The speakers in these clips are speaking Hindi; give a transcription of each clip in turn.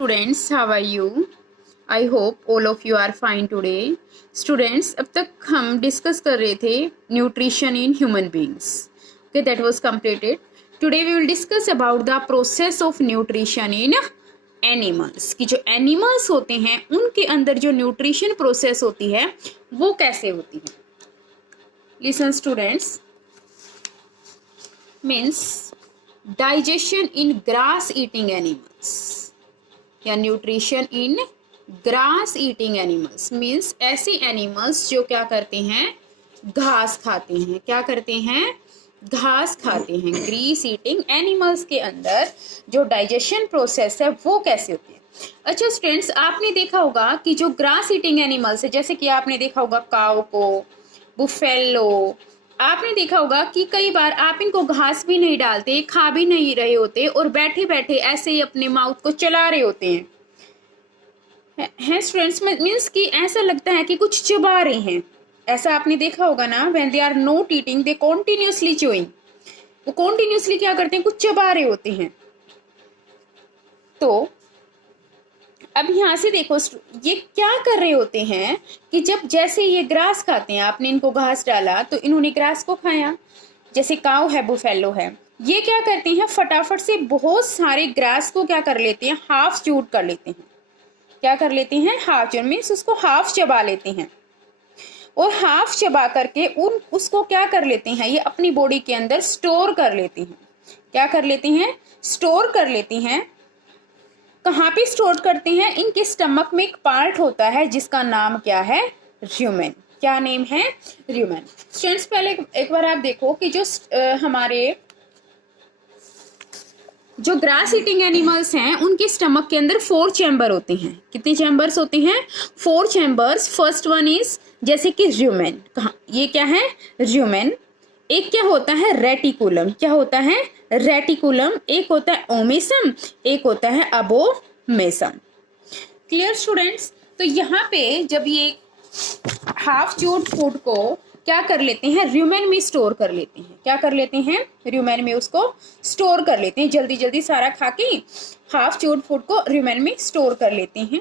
Students, how are you? I hope all of you are fine today. Students, अब तक हम डिस्कस कर रहे थे nutrition in human beings. Okay, that was completed. Today we will discuss about the process of nutrition in animals. कि जो एनिमल्स होते हैं उनके अंदर जो न्यूट्रिशन प्रोसेस होती है वो कैसे होती है। Listen students, means digestion in grass eating animals या nutrition in grass eating animals means ऐसे एनिमल्स जो क्या करते हैं, घास खाते हैं। क्या करते हैं? घास खाते हैं। ग्रीस ईटिंग एनिमल्स के अंदर जो डाइजेशन प्रोसेस है वो कैसे होती है। अच्छा स्टूडेंट्स, आपने देखा होगा कि जो ग्रास ईटिंग एनिमल्स है, जैसे कि आपने देखा होगा काऊ को, बुफेलो, आपने देखा होगा कि कई बार आप इनको घास भी नहीं डालते, खा भी नहीं रहे होते और बैठे बैठे ऐसे ही अपने माउथ को चला रहे होते हैं स्टूडेंट्स। मीन्स कि ऐसा लगता है कि कुछ चबा रहे हैं। ऐसा आपने देखा होगा ना, when they are not eating they continuously chewing. वो कॉन्टिन्यूसली क्या करते हैं, कुछ चबा रहे होते हैं। तो अब यहाँ से देखो, ये क्या कर रहे होते हैं कि जब जैसे ये ग्रास खाते हैं, आपने इनको घास डाला तो इन्होंने ग्रास को खाया। जैसे काऊ है, बुफेलो है, ये क्या करते हैं, फटाफट से बहुत सारे ग्रास को क्या कर लेते हैं, हाफ चूट कर लेते हैं। क्या कर लेते हैं? हाफ चूट मीन्स उसको हाफ चबा लेते हैं। और हाफ चबा करके उसको क्या कर लेते हैं, ये अपनी बॉडी के अंदर स्टोर कर लेते हैं। क्या कर लेते हैं? स्टोर कर लेते हैं। कहाँ पे स्टोर करते हैं? इनके स्टमक में एक पार्ट होता है जिसका नाम क्या है? र्यूमेन। क्या नेम है? र्यूमेन। स्टूडेंट्स, पहले एक बार आप देखो कि जो हमारे जो ग्रास ईटिंग एनिमल्स हैं उनके स्टमक के अंदर 4 चैम्बर होते हैं। कितने चैम्बर्स होते हैं? 4 चैम्बर्स। फर्स्ट वन इज जैसे कि र्यूमेन। कहाँ? ये क्या है? र्यूमेन। एक क्या होता है? रेटिकुलम। क्या होता है? रेटिकुलम। एक होता है ओमेसम, एक होता है अबोमेसम। Clear students? तो यहाँ पे जब ये हाफ चूड फूड को क्या कर लेते हैं, र्यूमेन में स्टोर कर लेते हैं। क्या कर लेते हैं? र्यूमेन में उसको स्टोर कर लेते हैं। जल्दी जल्दी सारा खा के हाफ चूड फूड को र्यूमेन में स्टोर कर लेते हैं।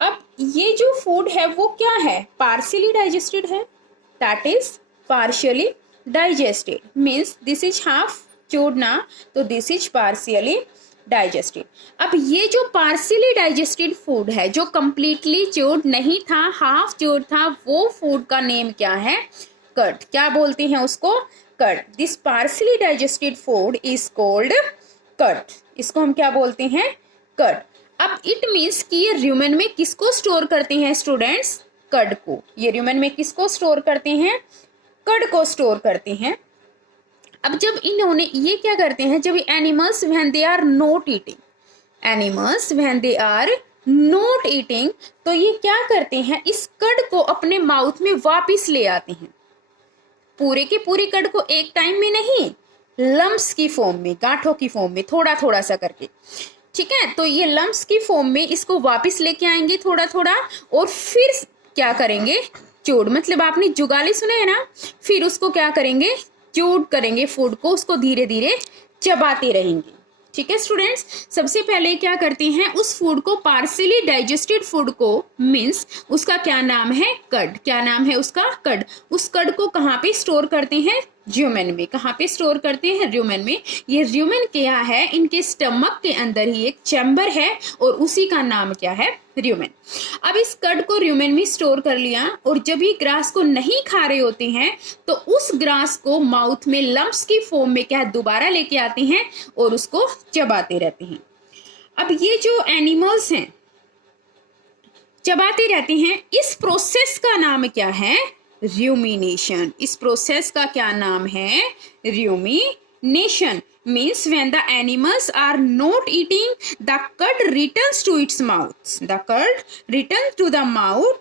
अब ये जो फूड है वो क्या है? पार्शियली डाइजेस्टेड है। That is partially digested means this is half chewed ना, तो दिस इज पार्शियली डाइजेस्टेड। अब ये जो पार्शियली डाइजेस्टेड फूड है, जो कंप्लीटली च्यूड नहीं था, हाफ च्यूड था, वो फूड का नेम क्या है? कर्ड। क्या बोलते हैं उसको? Curd. This partially digested food is called curd. इसको हम क्या बोलते हैं? कर्ड। अब इट मीन्स कि ये र्यूमेन में किसको स्टोर करते हैं स्टूडेंट्स? कर्ड को। ये र्यूमेन में किसको स्टोर करते हैं? कर्ड को स्टोर करते हैं। अब जब इन्होंने ये क्या करते हैं, जब animals when they are not eating, animals when they are not eating, तो ये क्या करते हैं, इस कड को अपने माउथ में वापस ले आते हैं। पूरे के पूरे कड को एक टाइम में नहीं, लम्प्स की फॉर्म में, गांठों की फॉर्म में, थोड़ा थोड़ा सा करके। ठीक है, तो ये लम्प्स की फॉर्म में इसको वापस लेके आएंगे थोड़ा थोड़ा, और फिर क्या करेंगे, चूड। मतलब आपने जुगाली सुने है ना, फिर उसको क्या करेंगे, चूड करेंगे फूड को, उसको धीरे धीरे चबाते रहेंगे। ठीक है स्टूडेंट्स, सबसे पहले क्या करते हैं, उस फूड को, पार्शियली डाइजेस्टेड फूड को, मीन्स उसका क्या नाम है? कर्ड। क्या नाम है उसका? कर्ड। उस कर्ड को कहाँ पे स्टोर करते हैं? र्यूमेन में। कहाँ पे स्टोर करते हैं? र्यूमेन में। ये र्यूमेन क्या है, इनके स्टमक के अंदर ही एक चैम्बर है और उसी का नाम क्या है? र्यूमेन। अब इस कर्ड को र्यूमेन में स्टोर कर लिया, और जब ये ग्रास को नहीं खा रहे होते हैं तो उस ग्रास को माउथ में लम्प्स की फॉर्म में क्या दोबारा लेके आते हैं और उसको चबाते रहते हैं। अब ये जो एनिमल्स हैं चबाते रहते हैं, इस प्रोसेस का नाम क्या है? र्यूमिनेशन। इस प्रोसेस का क्या नाम है? Rumination. means when the animals are not eating, the cud returns to its mouth. The cud returns to the mouth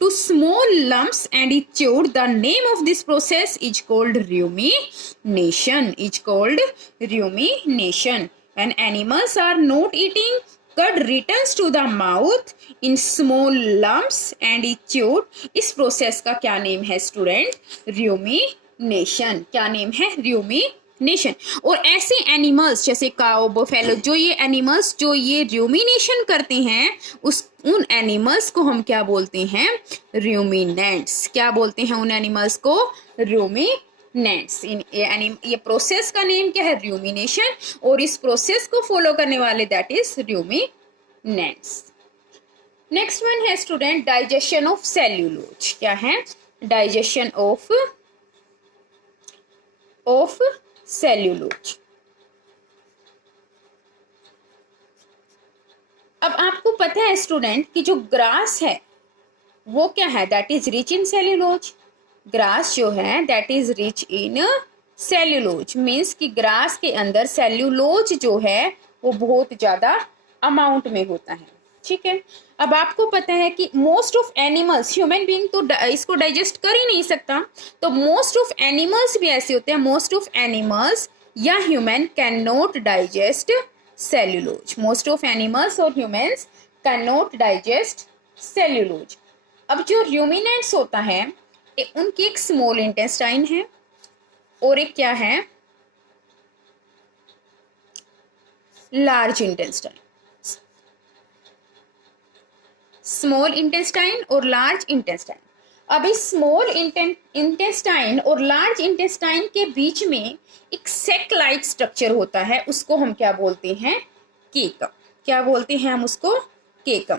to small lumps and is chewed. The name of this process is called rumination. Is called rumination. When animals are not eating, cud returns to the mouth in small lumps and is chewed. इस प्रोसेस का क्या नेम है स्टूडेंट? rumination. क्या नेम है? rumination. नेशन। और ऐसे एनिमल्स जैसे काउ, बफेलो, जो ये एनिमल्स जो ये र्यूमिनेशन करते हैं, उस उन एनिमल्स को हम क्या बोलते हैं? र्यूमिनेंट्स। क्या बोलते हैं उन एनिमल्स को? र्यूमिनेंट्स। ये प्रोसेस का नेम क्या है? र्यूमिनेशन। और इस प्रोसेस को फॉलो करने वाले that is ruminants. Next one है स्टूडेंट डाइजेशन ऑफ सेल्यूलोज। क्या है? Digestion of cellulose. अब आपको पता है स्टूडेंट कि जो ग्रास है वो क्या है? That is rich in cellulose. Grass जो है that is rich in cellulose, means कि ग्रास के अंदर सेल्यूलोज जो है वो बहुत ज्यादा अमाउंट में होता है। ठीक है। अब आपको पता है कि most of animals, human being तो इसको डाइजेस्ट कर ही नहीं सकता, तो मोस्ट ऑफ एनिमल्स भी ऐसे होते हैं, मोस्ट ऑफ एनिमल्स या human can not digest cellulose. Most of animals और humans can not digest cellulose. अब जो र्यूमिनेंट्स होता है उनकी एक स्मॉल इंटेस्टाइन है और एक क्या है? Large intestine. स्मॉल इंटेस्टाइन और लार्ज इंटेस्टाइन। अब इस स्मॉल इंटेस्टाइन और लार्ज इंटेस्टाइन के बीच में एक सेक लाइक स्ट्रक्चर होता है, उसको हम क्या बोलते हैं? केकम। क्या बोलते हैं हम उसको? केकम।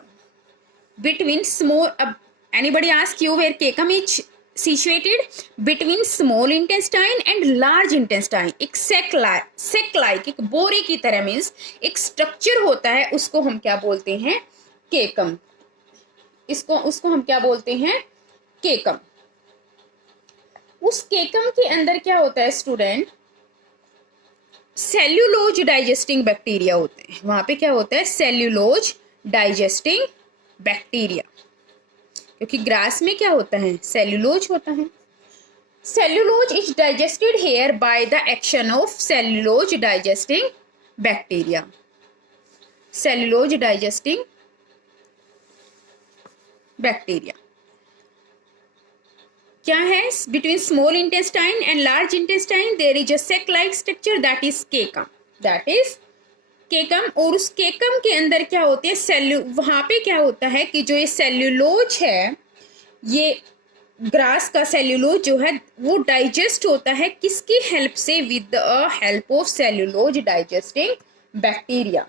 बिटवीन स्मॉल, अब anybody ask you where caecum is situated? between small intestine and large intestine एक सेक लाइक एक बोरे की तरह मीन्स एक स्ट्रक्चर होता है, उसको हम क्या बोलते हैं? केकम। उसको हम क्या बोलते हैं? केकम। उस केकम के अंदर क्या होता है स्टूडेंट? सेल्यूलोज डाइजेस्टिंग बैक्टीरिया होते हैं। वहां पे क्या होता है? Cellulose digesting bacteria. क्योंकि ग्रास में क्या होता है? सेल्यूलोज होता है। Cellulose is digested here by the action of cellulose digesting bacteria. Cellulose digesting bacteria क्या है? Between small intestine and large intestine there is a sac like structure that is caecum. That is caecum. और उस केकम के अंदर क्या होते हैं? वहां पे क्या होता है कि जो ये सेल्यूलोज है, ये ग्रास का सेल्यूलोज जो है वो डाइजेस्ट होता है किसकी हेल्प से? With the help of cellulose digesting bacteria.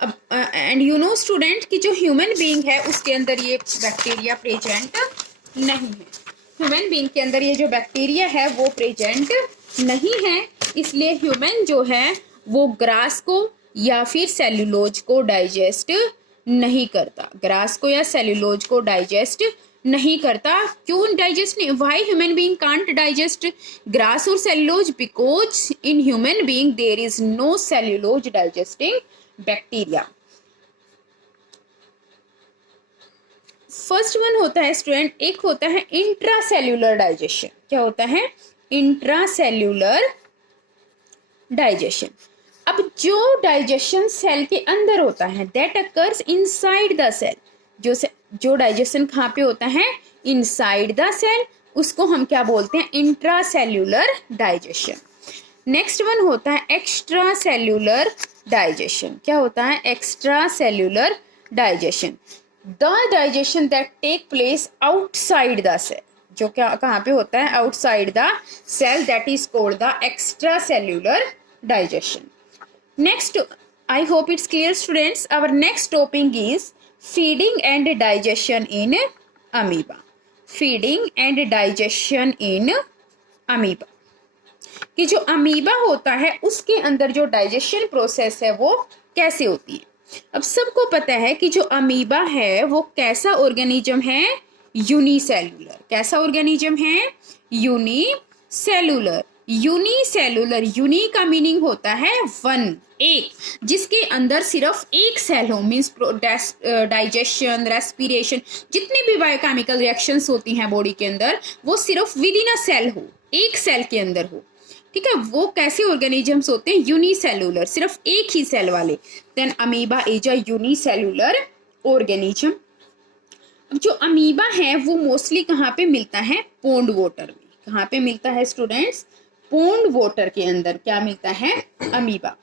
अब एंड यू नो स्टूडेंट कि जो ह्यूमन बीइंग है उसके अंदर ये बैक्टीरिया प्रेजेंट नहीं है। ह्यूमन बीइंग के अंदर ये जो बैक्टीरिया है वो प्रेजेंट नहीं है, इसलिए ह्यूमन जो है वो ग्रास को या फिर सेल्यूलोज को डाइजेस्ट नहीं करता। ग्रास को या सेल्यूलोज को डाइजेस्ट नहीं करता। क्यों डाइजेस्ट नहीं? Why human being can't digest grass और cellulose? Because in human being there is no cellulose digesting bacteria. First one होता है स्टूडेंट, एक होता है इंट्रासेल्यूलर डाइजेशन। क्या होता है? Intracellular digestion. अब जो डाइजेशन सेल के अंदर होता है that occurs inside the cell. जो डाइजेशन कहाँ पे होता है? इनसाइड द सेल, उसको हम क्या बोलते हैं? Intracellular digestion. नेक्स्ट वन होता है एक्स्ट्रा सेल्यूलर डाइजेशन। क्या होता है? Extracellular digestion. The digestion that take place outside the cell. जो क्या कहाँ पे होता है? Outside the cell, that is called the extracellular digestion. Next, I hope it's clear students. Our next topic is feeding and digestion in amoeba. Feeding and digestion in amoeba. कि जो अमीबा होता है उसके अंदर जो डाइजेशन प्रोसेस है वो कैसे होती है? अब सबको पता है कि जो अमीबा है वो कैसा ऑर्गेनिज्म है? यूनिसेल्यूलर। कैसा ऑर्गेनिज्म है? यूनिसेल्यूलर। यूनिसेल्यूलर, यूनी का मीनिंग होता है वन, एक, जिसके अंदर सिर्फ एक सेल हो, मीन्स डाइजेशन, रेस्पिरेशन, जितनी भी बायोकेमिकल रिएक्शंस होती हैं बॉडी के अंदर वो सिर्फ विद इन अ सेल हो, एक सेल के अंदर हो। ठीक है, वो कैसे ऑर्गेनिजम्स होते हैं? यूनिसेल्यूलर, सिर्फ एक ही सेल वाले। Then amoeba is a unicellular organism. अब जो अमीबा है वो मोस्टली कहाँ पे मिलता है? पॉन्ड वाटर में। कहाँ पे मिलता है स्टूडेंट्स? पॉन्ड वाटर के अंदर क्या मिलता है, अमीबा।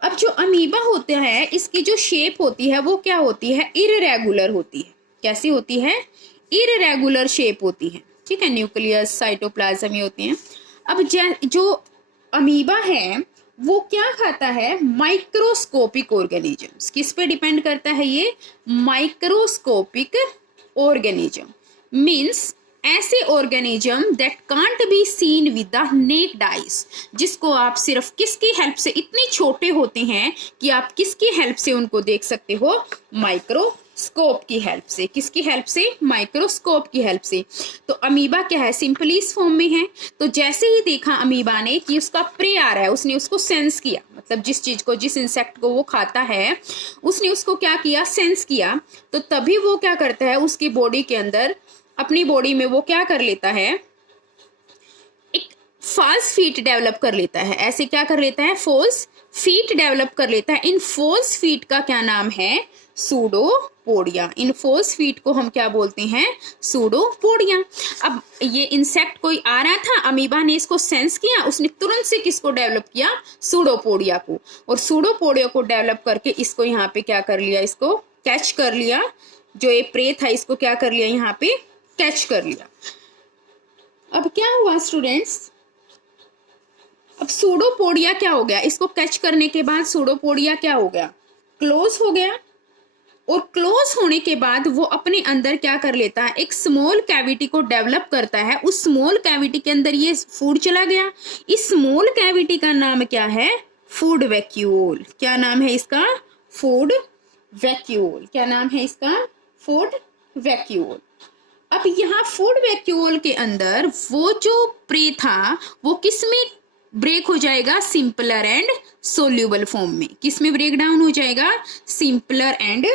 अब जो अमीबा होता है इसकी जो शेप होती है वो क्या होती है, इररेगुलर होती है। कैसी होती है, इररेगुलर शेप होती है, ठीक है। न्यूक्लियस, साइटोप्लाज्म ये होती हैं। अब जो अमीबा है वो क्या खाता है, माइक्रोस्कोपिक ऑर्गेनिजम्स। किस पे डिपेंड करता है ये, माइक्रोस्कोपिक ऑर्गेनिज्म, मीन्स ऐसे organism that can't be seen with the necked eyes, जिसको आप सिर्फ किसकी हेल्प से, इतने छोटे होते हैं कि आप किसकी हेल्प से उनको देख सकते हो, माइक्रोस्कोप की हेल्प से। किसकी हेल्प से, माइक्रोस्कोप की हेल्प से। तो अमीबा क्या है, सिंपली इस फॉर्म में है। तो जैसे ही देखा अमीबा ने कि उसका प्रे आ रहा है, उसने उसको सेंस किया, मतलब जिस चीज को, जिस इंसेक्ट को वो खाता है उसने उसको क्या किया, सेंस किया। तो तभी वो क्या करता है, उसकी बॉडी के अंदर, अपनी बॉडी में वो क्या कर लेता है, एक फॉल्स फीट डेवलप कर लेता है। ऐसे क्या कर लेता है, फॉल्स फीट डेवलप कर लेता है। इन फॉल्स फीट का क्या नाम है, सूडोपोडिया। इन फॉल्स फीट को हम क्या बोलते हैं, सूडोपोडिया। अब ये इंसेक्ट कोई आ रहा था, अमीबा ने इसको सेंस किया, उसने तुरंत से किसको डेवलप किया, सूडोपोडिया को। और सूडोपोडिया को डेवलप करके इसको यहाँ पे क्या कर लिया, इसको कैच कर लिया। जो ये प्रे था इसको क्या कर लिया, यहाँ पे कैच कर लिया। अब क्या हुआ स्टूडेंट्स, अब सूडोपोडिया क्या हो गया, इसको कैच करने के बाद सूडोपोडिया क्या हो गया, क्लोज हो गया। और क्लोज होने के बाद वो अपने अंदर क्या कर लेता है, एक स्मॉल कैविटी को डेवलप करता है। उस स्मॉल कैविटी के अंदर ये फूड चला गया। इस स्मॉल कैविटी का नाम क्या है, फूड वैक्यूल। क्या नाम है इसका, फूड वैक्यूल। क्या नाम है इसका, फूड वैक्यूल। अब यहाँ फूड वैक्यूल के अंदर वो जो प्रे था वो किस में ब्रेक हो जाएगा, सिंपलर एंड सोल्यूबल फॉर्म में। किस में ब्रेक डाउन हो जाएगा, सिंपलर एंड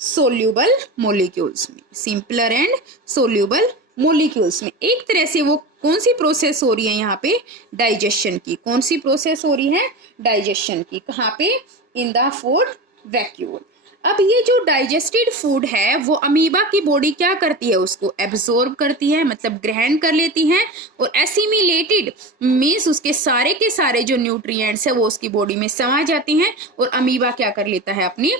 सोल्यूबल मॉलिक्यूल्स में। सिंपलर एंड सोल्यूबल मॉलिक्यूल्स में। एक तरह से वो कौन सी प्रोसेस हो रही है यहाँ पे, डाइजेशन की। कौन सी प्रोसेस हो रही है, डाइजेशन की। कहाँ पे, इन द फूड वैक्यूल। अब ये जो डाइजेस्टेड फूड है वो अमीबा की बॉडी क्या करती है, उसको एब्जॉर्ब करती है, मतलब ग्रहण कर लेती है। और एसिमिलेटेड मीन्स उसके सारे के सारे जो न्यूट्रिएंट्स है वो उसकी बॉडी में समा जाती हैं। और अमीबा क्या कर लेता है, अपनी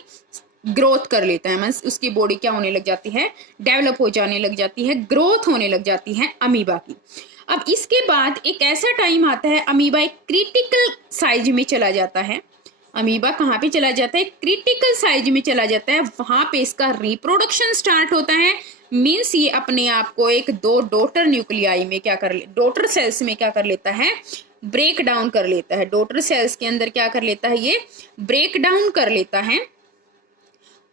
ग्रोथ कर लेता है, मीन्स उसकी बॉडी क्या होने लग जाती है, डेवलप हो जाने लग जाती है, ग्रोथ होने लग जाती है अमीबा की। अब इसके बाद एक ऐसा टाइम आता है, अमीबा एक क्रिटिकल साइज में चला जाता है। अमीबा कहाँ पे चला जाता है, क्रिटिकल साइज में चला जाता है। वहां पे इसका रिप्रोडक्शन स्टार्ट होता है। मीन्स ये अपने आप को एक दो डॉटर न्यूक्लियाई में क्या कर ले, डॉटर सेल्स में क्या कर लेता है, ब्रेक डाउन कर लेता है। डॉटर सेल्स के अंदर क्या कर लेता है, ये ब्रेक डाउन कर लेता है।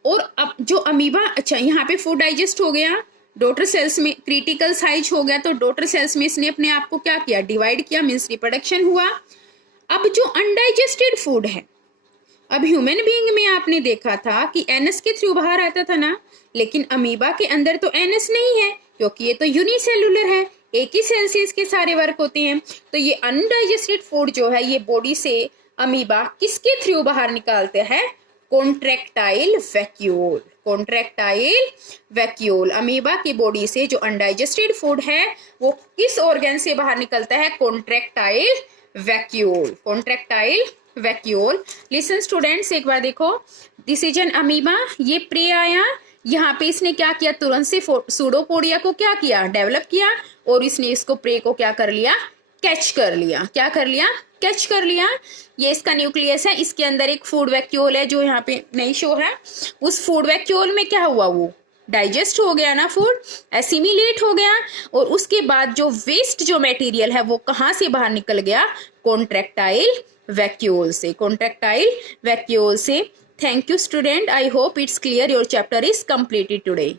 और अब जो अमीबा, अच्छा यहाँ पे फूड डाइजेस्ट हो गया, डॉटर सेल्स में क्रिटिकल साइज हो गया, तो डॉटर सेल्स में इसने अपने आप को क्या किया, डिवाइड किया, मीन्स रिप्रोडक्शन हुआ। अब जो अनडाइजेस्टेड फूड है, अब ह्यूमन बीइंग में आपने देखा था कि एनएस के थ्रू बाहर आता था ना, लेकिन अमीबा के अंदर तो एनएस नहीं है, क्योंकि ये तो यूनिसेलुलर है, एक ही सेल से इसके सारे वर्क होते हैं। तो ये अनडाइजेस्टेड फूड जो है ये बॉडी से अमीबा किसके थ्रू बाहर निकालते हैं, contractile vacuole. Contractile vacuole, amoeba की बॉडी से जो अनडाइजेस्टेड फूड है वो किस ऑर्गन से बाहर निकलता है, contractile vacuole. Contractile vacuole. Listen students, एक बार देखो, दिस इज एन अमीबा, ये प्रे आया, यहाँ पे इसने क्या किया, तुरंत से सूडोपोडिया को क्या किया, डेवलप किया। और इसने इसको प्रे को क्या कर लिया, कैच कर लिया। क्या कर लिया, कैच कर लिया। ये इसका न्यूक्लियस है, इसके अंदर एक फूड वैक्यूल है जो यहाँ पे नहीं शो है। उस फूड वैक्यूल में क्या हुआ, वो डाइजेस्ट हो गया ना, फूड एसिमिलेट हो गया। और उसके बाद जो वेस्ट जो मटेरियल है वो कहाँ से बाहर निकल गया, कॉन्ट्रैक्टाइल वैक्यूल से। कॉन्ट्रैक्टाइल वैक्यूल से। Thank you student, I hope it's clear, your chapter is completed today.